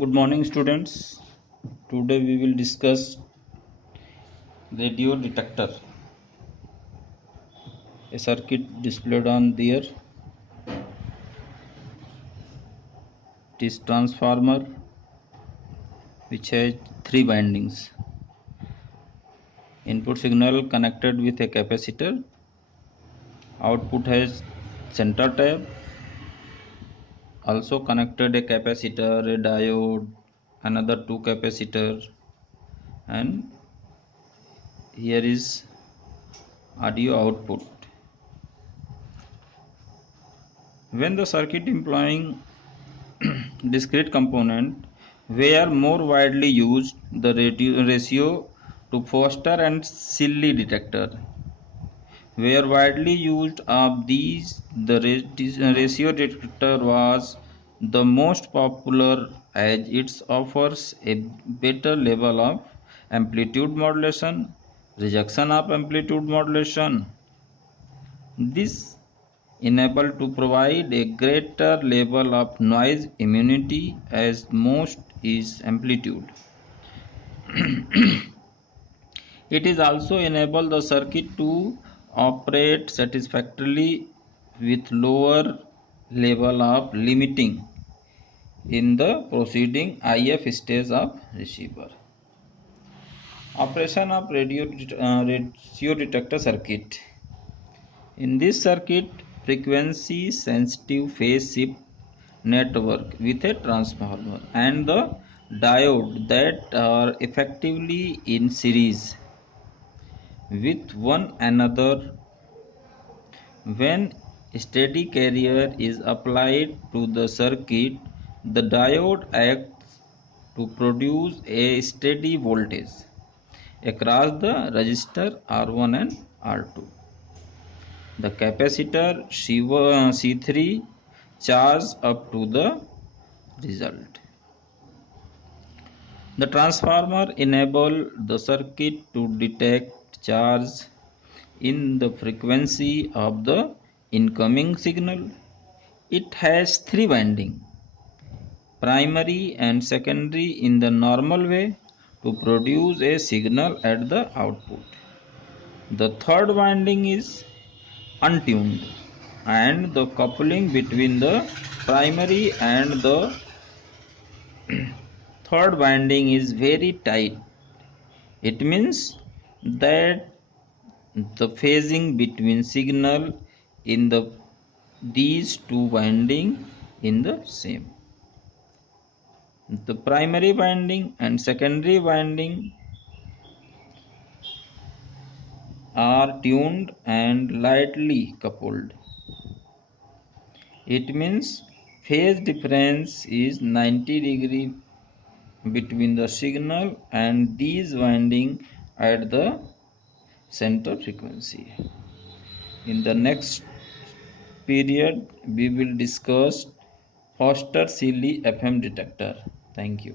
Good morning, students. Today we will discuss radio detector, a circuit displayed on there. It is transformer which has three windings. Input signal connected with a capacitor. Output has center tap. Also connected a capacitor, a diode, another two capacitor, and here is audio output. When the circuit employing discrete component were more widely used, the ratio to Foster and Silly detector were widely used. Of these, the ratio detector was the most popular as it offers a better level of amplitude modulation, rejection of amplitude modulation. This enabled to provide a greater level of noise immunity as most is amplitude. It is also enable the circuit to operate satisfactorily with lower level of limiting in the proceeding IF stage of receiver. Operation of ratio detector circuit. In this circuit, frequency sensitive phase shift network with a transformer and the diode that are effectively in series with one another. When steady carrier is applied to the circuit, the diode acts to produce a steady voltage across the resistor R1 and R2. The capacitor C3 charge up to the result. The transformer enables the circuit to detect charge in the frequency of the incoming signal. It has three windings, primary and secondary in the normal way, to produce a signal at the output. The third winding is untuned, and the coupling between the primary and the third winding is very tight. It means that the phasing between signal in these two winding in the same. The primary winding and secondary winding are tuned and lightly coupled. It means phase difference is 90 degree between the signal and these winding at the center frequency. In the next period, we will discuss Foster Silly FM detector. Thank you.